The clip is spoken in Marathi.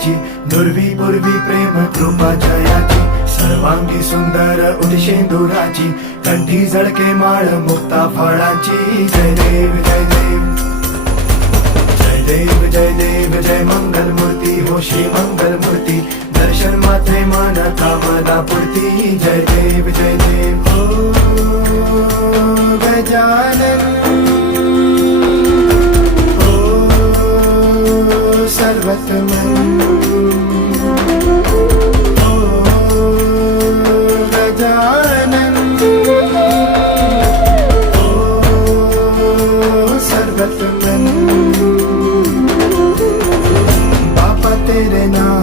जयाची, नुरवी पूर्वी प्रेम कृपा जयाची, सर्वांगी सुंदर उदिशेंदुराची, कंठी झळके माळ मुक्ता फळाची. जय देव जय देव जय देव जय देव जय मंगल मूर्ती हो श्री मंगल मूर्ती, दर्शन मात्रे मन कामना पूर्ती. जय देव जय देव ओ गजानन ओ सर्वतमन ओ गजानन ओ सर्वतमन. बापा तेरे नाम